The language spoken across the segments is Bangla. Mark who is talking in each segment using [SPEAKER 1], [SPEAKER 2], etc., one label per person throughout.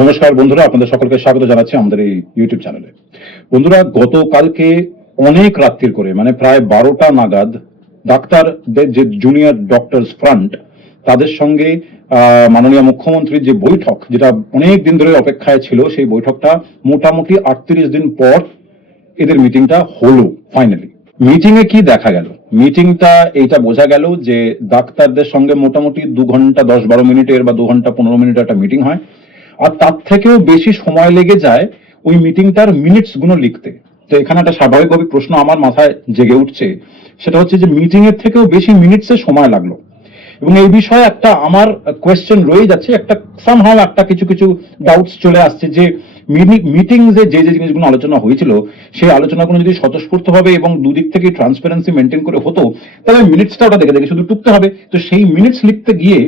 [SPEAKER 1] নমস্কার বন্ধুরা, আপনাদের সকলকে স্বাগত জানাচ্ছি আমাদের এই ইউটিউব চ্যানেলে বন্ধুরা, গতকালকে অনেক রাত্রির করে মানে প্রায় বারোটা নাগাদ ডাক্তারদের যে জুনিয়র ডক্টরস ফ্রন্ট তাদের সঙ্গে মাননীয় মুখ্যমন্ত্রীর যে বৈঠক, যেটা অনেক দিন ধরে অপেক্ষায় ছিল, সেই বৈঠকটা মোটামুটি আটত্রিশ দিন পর এদের মিটিংটা হলো ফাইনালি মিটিং এ কি দেখা গেল? মিটিংটা এইটা বোঝা গেল যে ডাক্তারদের সঙ্গে মোটামুটি দু ঘণ্টা দশ বারো মিনিটের বা দু ঘণ্টা পনেরো মিনিটের একটা মিটিং হয়। আর তার থেকেও বেশি সময় লেগে যায় ওই মিটিংটার মিনিটসগুলো লিখতে। তো এখানে একটা স্বাভাবিকভাবে প্রশ্ন আমার মাথায় জেগে উঠছে। সেটা হচ্ছে যে মিটিং এর থেকেও বেশি মিনিটসে সময় লাগল। এবং এই বিষয়ে একটা আমার কোয়েশ্চেন রয়ে যাচ্ছে, একটা সামহাও একটা কিছু কিছু ডাউটস চলে আসছে যে মিটিং যে যে যে জিনিসগুলো আলোচনা হয়েছিল, সেই আলোচনাগুলো যদি স্বতঃস্ফূর্তভাবে এবং দুদিক থেকে ট্রান্সপারেন্সি মেনটেন করে হতো, তাহলে মিনিটসটা ওটা দেখে দেখে শুধু টুকতে হবে। তো সেই মিনিটস লিখতে গিয়ে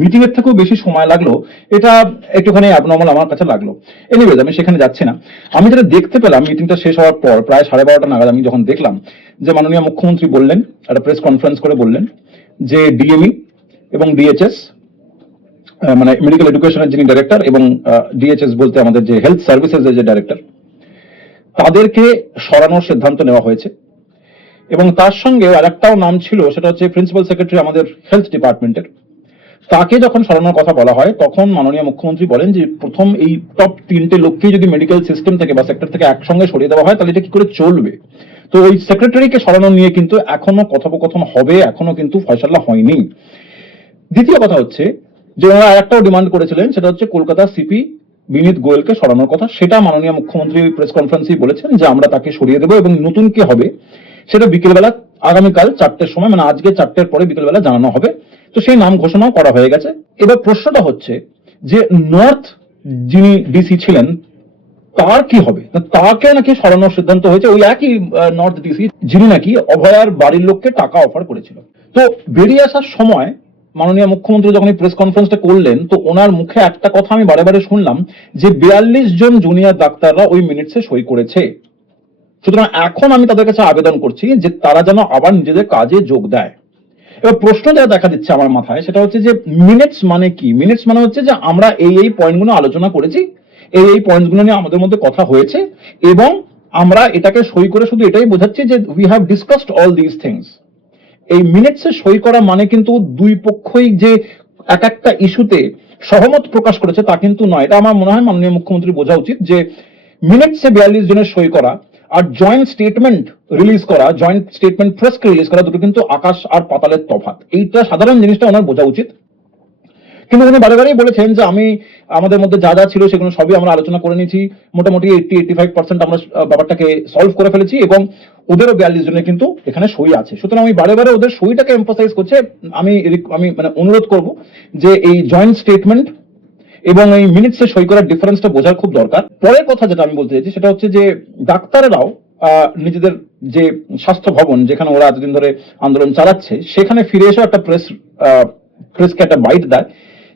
[SPEAKER 1] মিটিং এর থেকেও বেশি সময় লাগল, এটা একটুখানি অ্যাবনর্মাল আমার কাছে লাগল। এনিওয়েজ আমি সেখানে যাচ্ছি না। আমি যেটা দেখতে পেলাম মিটিংটা শেষ হওয়ার পর, প্রায় সাড়ে বারোটা নাগাদ আমি যখন দেখলাম যে মাননীয় মুখ্যমন্ত্রী বললেন, একটা প্রেস কনফারেন্স করে বললেন যে ডিএমই এবং ডিএইচএস মানে মেডিকেল এডুকেশনের যিনি ডাইরেক্টর এবং ডিএচএস বলতে আমাদের যে হেলথ সার্ভিসেস যে ডাইরেক্টর তাদেরকে সরানোর সিদ্ধান্ত নেওয়া হয়েছে। এবং তার সঙ্গে আরেকটাও নাম ছিল, সেটা হচ্ছে প্রিন্সিপাল সেক্রেটারি আমাদের হেলথ ডিপার্টমেন্টের তাকে যখন সরানোর কথা বলা হয়, তখন মাননীয় মুখ্যমন্ত্রী বলেন যে, প্রথম এই টপ তিনটে লোককেই যদি মেডিকেল সিস্টেম থেকে বা সেক্টর থেকে একসঙ্গে সরিয়ে দেওয়া হয়, তাহলে এটা কি করে চলবে? তো ওই সেক্রেটারিকে সরানো নিয়ে কিন্তু এখনও কথোপকথন হবে, এখনও কিন্তু ফয়সালা হয়নি। দ্বিতীয় কথা হচ্ছে যে, ওনারা একটাও ডিমান্ড করেছিলেন, সেটা হচ্ছে কলকাতা সিপি বিনীত গোয়েলকে সরানোর কথা। সেটা মাননীয় মুখ্যমন্ত্রী প্রেস কনফারেন্সেই বলেছেন যে, আমরা তাকে সরিয়ে দেবো এবং নতুন কি হবে, সেটা বিকেলবেলা আগামীকাল চারটের সময় মানে আজকে চারটের পরে বিকেলবেলা জানানো হবে। তো সেই নাম ঘোষণাও করা হয়ে গেছে। এবার প্রশ্নটা হচ্ছে যে, নর্থ যিনি ডিসি ছিলেন, তার কি হবে? তাকে নাকি সরানোর সিদ্ধান্ত হয়েছে? ওই একই নর্থ ডিসি, যিনি নাকি অভয়ার বাড়ির লোককে টাকা অফার করেছিল। তো বেরিয়ে আসার সময় মাননীয় মুখ্যমন্ত্রী যখন এই প্রেস কনফারেন্সটা করলেন, তো ওনার মুখে একটা কথা আমি বারে বারে শুনলাম যে, বিয়াল্লিশ জন জুনিয়র ডাক্তাররা ওই মিনিটসে সই করেছে। সুতরাং এখন আমি তাদের কাছে আবেদন করছি যে তারা যেন আবার নিজেদের কাজে যোগ দেয়। এবার প্রশ্ন যেটা দেখা দিচ্ছে আমার মাথায়, সেটা হচ্ছে যে মিনিটস মানে কি? মিনিটস মানে হচ্ছে যে আমরা এই এই পয়েন্টগুলো আলোচনা করেছি, এই এই পয়েন্টগুলো নিয়ে আমাদের মধ্যে কথা হয়েছে এবং আমরা এটাকে সই করে শুধু এটাই বোঝাচ্ছি যে we have discussed all this things এই মিনিটসে সই করা মানে কিন্তু দুই পক্ষই যে এক একটা ইস্যুতে সহমত প্রকাশ করেছে তা কিন্তু নয়। এটা আমার মনে হয় মাননীয় মুখ্যমন্ত্রী বোঝা উচিত যে মিনিটসে বিয়াল্লিশ জনের সই করা আর জয়েন্ট স্টেটমেন্ট রিলিজ করা জয়েন্ট স্টেটমেন্ট প্রেসকে রিলিজ করা দুটো কিন্তু আকাশ আর পাতালের তফাৎ। এইটা সাধারণ জিনিসটা ওনার বোঝা উচিত। কিন্তু উনি বারে বারেই বলেছেন যে আমি, আমাদের মধ্যে যা যা ছিল সেগুলো সবই আমরা আলোচনা করে নিয়েছি। মোটামুটি এইটটি এইটটি ফাইভ পার্সেন্ট আমরা ব্যাপারটাকে সলভ করে ফেলেছি এবং ওদেরও বিয়াল্লিশ জনের কিন্তু এখানে সই আছে। সুতরাং আমি বারে বারে ওদের সইটাকে এম্পাসাইজ করছে। আমি আমি মানে অনুরোধ করব যে এই জয়েন্ট স্টেটমেন্ট এবং এই মিনিটসে সই করার ডিফারেন্সটা বোঝার খুব দরকার। পরের কথা যেটা আমি বলতে চাইছি, সেটা হচ্ছে যে ডাক্তারেরাও নিজেদের যে স্বাস্থ্য ভবন, যেখানে ওরা এতদিন ধরে আন্দোলন চালাচ্ছে, সেখানে ফিরে এসেও একটা প্রেস প্রেসকে একটা বাইট দেয়।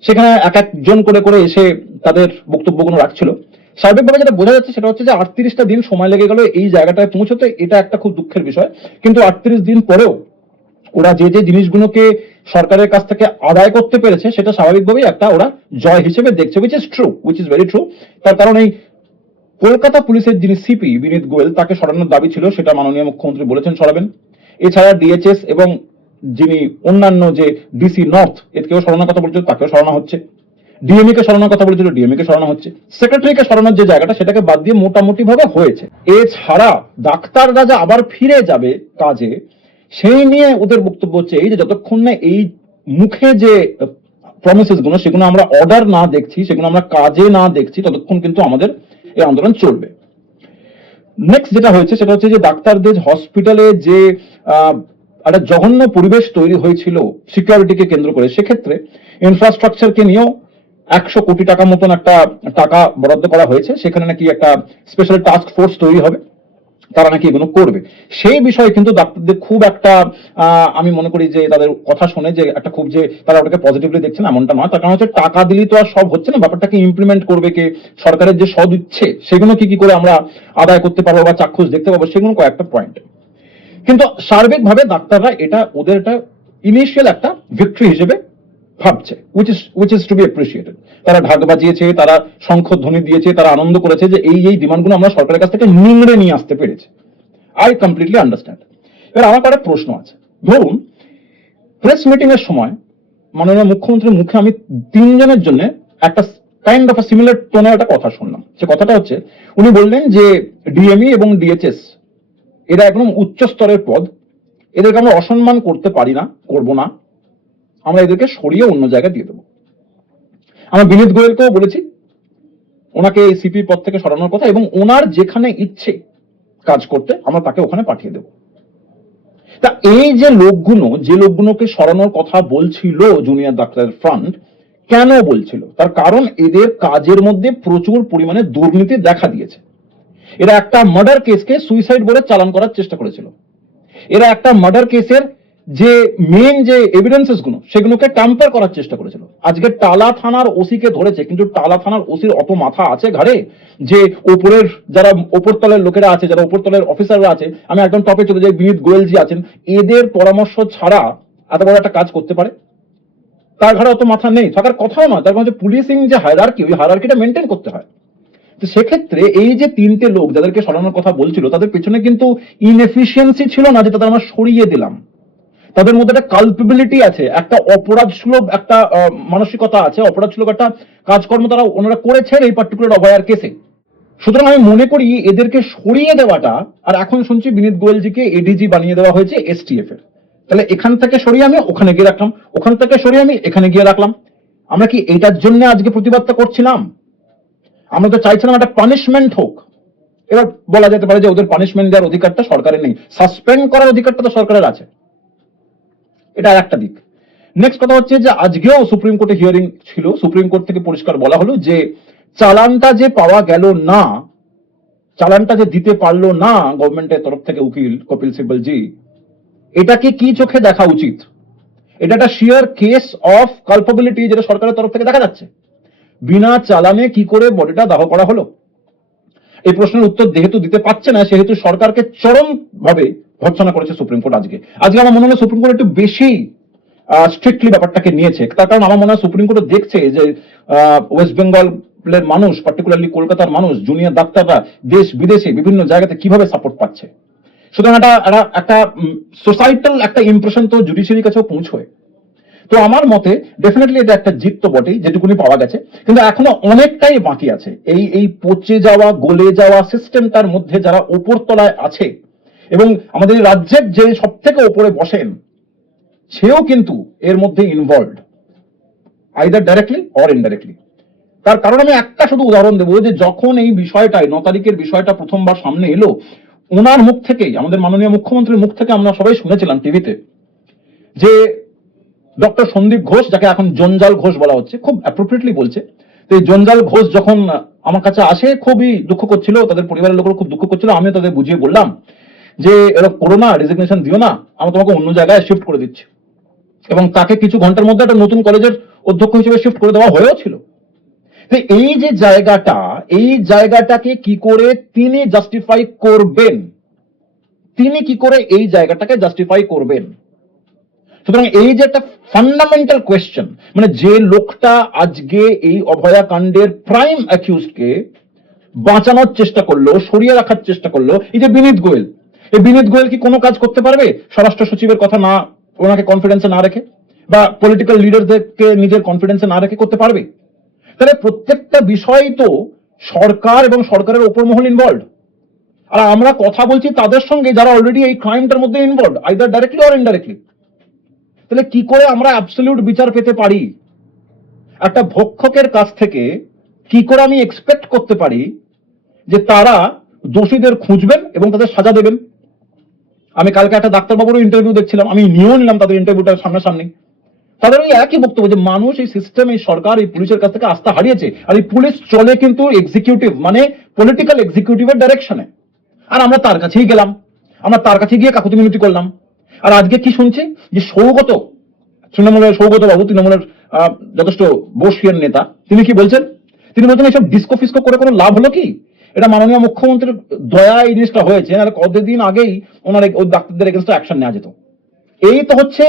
[SPEAKER 1] সেখানে এক একজন করে করে এসে তাদের বক্তব্যগুলো রাখছিল। সার্বিকভাবে যেটা বোঝা যাচ্ছে, সেটা হচ্ছে যে আটত্রিশটা দিন সময় লেগে গেল এই জায়গাটায় পৌঁছতে, এটা একটা খুব দুঃখের বিষয়। কিন্তু আটত্রিশ দিন পরেও ওরা যে যে জিনিসগুলোকে সরকারের কাছ থেকে আদায় করতে পেরেছে, সেটা স্বাভাবিকভাবেই একটা ওরা জয় হিসেবে দেখছে which is true which is very true তার কারণ এই কলকাতা পুলিশের যিনি সিপি বিনীত গোয়েল, তাকে সরানোর দাবি ছিল, সেটা মাননীয় মুখ্যমন্ত্রী বলেছেন সরাবেন। এছাড়া ডিএইচএস এবং যিনি অন্যান্য যে ডিসি নর্থ একেও সরানোর কথা বলছিল, তাকেও সরানো হচ্ছে। ডিএমই কে সরানোর কথা বলেছিল ডিএমই কে সরানো হচ্ছে। সেক্রেটারিকে সরানোর যে জায়গাটা, সেটাকে বাদ দিয়ে মোটামুটি ভাবে হয়েছে। এছাড়া ডাক্তাররা যে আবার ফিরে যাবে কাজে সেই নিয়ে ওদের বক্তব্য হচ্ছে এই যে যতক্ষণ না এই মুখে যে প্রমিসেসগুলো সেগুলো আমরা অর্ডার না দেখছি, সেগুলো আমরা কাজে না দেখছি, ততক্ষণ কিন্তু আমাদের এই আন্দোলন চলবে। নেক্সট যেটা হয়েছে, সেটা হচ্ছে যে ডাক্তারদের হসপিটালে যে একটা জঘন্য পরিবেশ তৈরি হয়েছিল সিকিউরিটিকে কেন্দ্র করে, সেক্ষেত্রে ইনফ্রাস্ট্রাকচারকে নিয়েও একশো কোটি টাকা মতন একটা টাকা বরাদ্দ করা হয়েছে। সেখানে নাকি একটা স্পেশাল টাস্ক ফোর্স তৈরি হবে। তারা নাকি এগুলো করবে। সেই বিষয়ে কিন্তু ডাক্তারদের খুব একটা আমি মনে করি যে তাদের কথা শুনে যে একটা খুব যে তারা ওটাকে পজিটিভলি দেখছেন এমনটা নয়। তার কারণ হচ্ছে টাকা দিলেই তো আর সব হচ্ছে না, ব্যাপারটাকে ইমপ্লিমেন্ট করবে কে? সরকারের যে সদ ইচ্ছে, সেগুলো কি কি করে আমরা আদায় করতে পারব বা চাক্ষুষ দেখতে পাবো, সেগুলো কয়েকটা পয়েন্ট কিন্তু সার্বিকভাবে ডাক্তাররা এটা, ওদের একটা ইনিশিয়াল একটা ভিক্টরি হিসেবে ভাবছে which is which is to be appreciated তারা ঢাক বাজিয়েছে, তারা শঙ্খধ্বনি দিয়েছে, তারা আনন্দ করেছে যে এই এই ডিমান্ডগুলো আমরা সরকারের কাছ থেকে নিংড়ে নিয়ে আসতে পেরেছি। আই কমপ্লিটলি আন্ডারস্ট্যান্ড এবার আমার একটা প্রশ্ন আছে। ধরুন প্রেস মিটিং এর সময় মাননীয় মুখ্যমন্ত্রীর মুখে আমি তিনজনের জন্য একটা কাইন্ড অফ সিমিলার টোনে একটা কথা শুনলাম। সে কথাটা হচ্ছে, উনি বললেন যে ডিএমই এবং ডিএচএস এরা একদম উচ্চ স্তরের পদ, এদেরকে আমরা অসম্মান করতে পারি না, করব না। আমরা এদেরকে সরিয়ে অন্য জায়গায় দিয়ে দেবো। আমরা বিনীত গোয়েলকেও বলেছি, ওনাকে এই সিপি পদ থেকে সরানোর কথা এবং ওনার যেখানে ইচ্ছে কাজ করতে আমরা তাকে ওখানে পাঠিয়ে দেবো। তা এই যে লোকগুলো, যে লোকগুলোকে সরানোর কথা বলছিল জুনিয়র ডাক্তার ফ্রন্ট, কেন বলছিল? তার কারণ এদের কাজের মধ্যে প্রচুর পরিমাণে দুর্নীতি দেখা দিয়েছে। এরা একটা মার্ডার কেসকে সুইসাইড বলে চালান করার চেষ্টা করেছিল। এরা একটা মার্ডার কেসের যে মেন যে এভিডেন্সেসগুলো, সেগুলোকে ট্যাম্পার করার চেষ্টা করেছিল। আজকে টালা থানার ওসিকে ধরেছে, কিন্তু টালা থানার ওসির অত মাথা আছে ঘাড়ে যে ওপরের যারা ওপর তলের লোকেরা আছে, যারা ওপর তলের অফিসাররা আছে, আমি একদম টপে চলে যাই, বিনীত গোয়েলজি আছেন, এদের পরামর্শ ছাড়া এত বড় একটা কাজ করতে পারে? তার ঘাড়ে অত মাথা নেই, থাকার কথাও নয়, তার কারণ হচ্ছে পুলিশিং যে হায়ারার্কি ওই হায়ারার্কিটা মেনটেন করতে হয়। তো সেক্ষেত্রে এই যে তিনটে লোক যাদেরকে সরানোর কথা বলছিল, তাদের পেছনে কিন্তু ইনএফিসিয়েন্সি ছিল না, যে তাদের আমরা সরিয়ে দিলাম। তাদের মধ্যে একটা কালপেবিলিটি আছে, একটা অপরাধ সুলভ একটা মানসিকতা আছে অপরাধ সুলভ একটা কাজকর্ম তারা ওনারা করেছেন এই পার্টিকুলার অভয়ার কেসে সুতরাং আমি মনে করি এদেরকে সরিয়ে দেওয়াটা, আর এখন শুনছি বিনীত গোয়েলজিকে এডিজি বানিয়ে দেওয়া হয়েছে এসটিএফ এর। তাহলে এখান থেকে সরিয়ে আমি ওখানে গিয়ে রাখলাম, ওখান থেকে সরিয়ে আমি এখানে গিয়ে রাখলাম। আমরা কি এটার জন্য আজকে প্রতিবাদটা করছিলাম? আমরা তো চাইছিলাম একটা পানিশমেন্ট হোক। এবার বলা যেতে পারে যে ওদের পানিশমেন্ট দেওয়ার অধিকারটা সরকারের নেই। সাসপেন্ড করার অধিকারটা তো সরকারের আছে। এটা একটা দিক। নেক্সট কথা হচ্ছে যে আজকেও সুপ্রিম কোর্টে হিয়ারিং ছিল। সুপ্রিম কোর্ট থেকে পরিষ্কার বলা হলো যে চালানটা যে পাওয়া গেল না, চালানটা যে দিতে পারল না গভর্নমেন্টের তরফ থেকে উকিল কপিল সিব্বল জি এটাকে কি চোখে দেখা উচিত? এটা একটা শিয়ার কেস অফ কালপাবিলিটি যেটা সরকারের তরফ থেকে দেখা যাচ্ছে। বিনা চালানে কি করে বডিটা দাহ করা হলো? এই প্রশ্নের উত্তর যেহেতু দিতে পারছে না, সেহেতু সরকারকে চরম ভাবে ভর্সনা করেছে সুপ্রিম কোর্ট আজকে। আজকে আমার মনে হলো সুপ্রিম কোর্ট একটু বেশি স্ট্রিক্টলি ব্যাপারটাকে নিয়েছে। তার কারণ আমার মনে হয় সুপ্রিম কোর্ট দেখছে যে ওয়েস্ট বেঙ্গলের মানুষ পার্টিকুলারলি কলকাতার মানুষ জুনিয়র ডাক্তাররা দেশ বিদেশে বিভিন্ন জায়গাতে কীভাবে সাপোর্ট পাচ্ছে? সুতরাং একটা- একটা সোসাইটাল একটা ইমপ্রেশন তো জুডিশিয়ারির কাছেও পৌঁছয়। তো আমার মতে ডেফিনেটলি এটা একটা জিত তো বটেই, যেটুকুনি পাওয়া গেছে। কিন্তু এখনও অনেকটাই বাকি আছে। এই এই পচে যাওয়া, গলে যাওয়া সিস্টেমটার মধ্যে যারা ওপর তলায় আছে এবং আমাদের রাজ্যের যে সব থেকে ওপরে বসেন, সেও কিন্তু এর মধ্যে involved either directly or indirectly তার কারণ আমি একটা শুধু উদাহরণ দেবো যে যখন এই বিষয়টায়, ন তারিখের বিষয়টা প্রথমবার সামনে এলো ওনার মুখ থেকেই, আমাদের মাননীয় মুখ্যমন্ত্রীর মুখ থেকে আমরা সবাই শুনেছিলাম টিভিতে যে ডক্টর সন্দীপ ঘোষ, যাকে এখন জঞ্জাল ঘোষ বলা হচ্ছে, খুব অ্যাপ্রোপ্রিয়েটলি বলছে। তো এই জঞ্জাল ঘোষ যখন আমার কাছে আসে, খুবই দুঃখ করছিল, তাদের পরিবারের লোকের খুব দুঃখ করছিল, আমিও তাদের বুঝিয়ে বললাম যে এরকম করো না রেজিগনেশন দিও না, আমরা তোমাকে অন্য জায়গায় শিফট করে দিচ্ছি। এবং তাকে কিছু ঘণ্টার মধ্যে একটা নতুন কলেজের অধ্যক্ষ হিসেবে শিফট করে দেওয়া হয়েও ছিল। তো এই যে জায়গাটা, এই জায়গাটাকে কি করে তিনি জাস্টিফাই করবেন? তিনি কি করে এই জায়গাটাকে জাস্টিফাই করবেন? সুতরাং এই যে একটা ফান্ডামেন্টাল কোয়েশ্চেন মানে যে লোকটা আজকে এই অভয়া কাণ্ডের প্রাইম অ্যাকিউজকে বাঁচানোর চেষ্টা করল, সরিয়ে রাখার চেষ্টা করল, এই যে বিনীত গোয়েল, এই বিনীত গোয়েল কি কোনো কাজ করতে পারবে? স্বরাষ্ট্র সচিবের কথা না, ওনাকে কনফিডেন্সে না রেখে? বা পলিটিক্যাল লিডারদেরকে নিজের কনফিডেন্সে না রেখে করতে পারবে? তাহলে প্রত্যেকটা বিষয় তো সরকার এবং সরকারের ওপর মহল ইনভলভ আর আমরা কথা বলছি তাদের সঙ্গে যারা অলরেডি এই ক্রাইমটার মধ্যে involve either directly or indirectly তাহলে কি করে আমরা অ্যাবসলিউট বিচার পেতে পারি? একটা ভক্ষকের কাছ থেকে কি করে আমি এক্সপেক্ট করতে পারি যে তারা দোষীদের খুঁজবেন এবং তাদের সাজা দেবেন? আমি কালকে একটা ডাক্তারবাবুরও ইন্টারভিউ দেখছিলাম, আমি নিয়েও নিলাম তাদের ইন্টারভিউটা সামনাসামনি। তাদের ওই একই বক্তব্য যে মানুষ এই সিস্টেম এই সরকার, এই পুলিশের কাছ থেকে আস্থা হারিয়েছে আর এই পুলিশ চলে কিন্তু এক্সিকিউটিভ মানে পলিটিক্যাল এক্সিকিউটিভের ডাইরেকশনে আর আমরা তার কাছেই গেলাম, আমরা তার কাছে গিয়ে কাকুতি মিনতি করলাম। আর আজকে কি শুনছি? যে সৌগত, তৃণমূলের সৌগত বাবু তৃণমূলের যথেষ্ট বর্ষীয় নেতা, তিনি কি বলছেন? তিনি বলছেন এইসব ডিস্কো ফিস্কো করে কোনো লাভ হলো কি? এটা মাননীয় মুখ্যমন্ত্রীর দয়া এই জিনিসটা হয়েছে, আর কতদিন আগেই ওনার ওই ডাক্তারদের এগেনস্টে অ্যাকশন নেওয়া যেত। এই তো হচ্ছে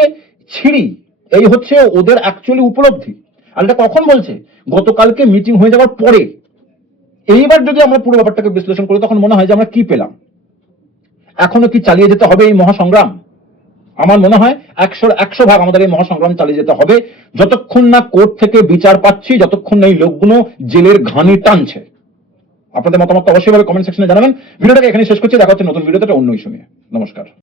[SPEAKER 1] ছিড়ি, এই হচ্ছে ওদের অ্যাকচুয়ালি উপলব্ধি। আর এটা কখন বলছে? গতকালকে মিটিং হয়ে যাওয়ার পরে। এইবার যদি আমরা পুরো ব্যাপারটাকে বিশ্লেষণ করি, তখন মনে হয় যে আমরা কি পেলাম? এখনও কি চালিয়ে যেতে হবে এই মহাসংগ্রাম? আমার মনে হয় একশো একশো ভাগ আমাদের এই মহাসংগ্রাম চালিয়ে যেতে হবে। যতক্ষণ না কোর্ট থেকে বিচার পাচ্ছি, যতক্ষণ না এই লোকগুলো জেলের ঘানি টানছে। আপনাদের মতামত অবশ্যই ভাবে কমেন্ট সেকশনে জানাবেন। ভিডিওটাকে এখানে শেষ করছি। দেখা হচ্ছে নতুন ভিডিওতে অন্য ইস্যু নিয়ে। নমস্কার।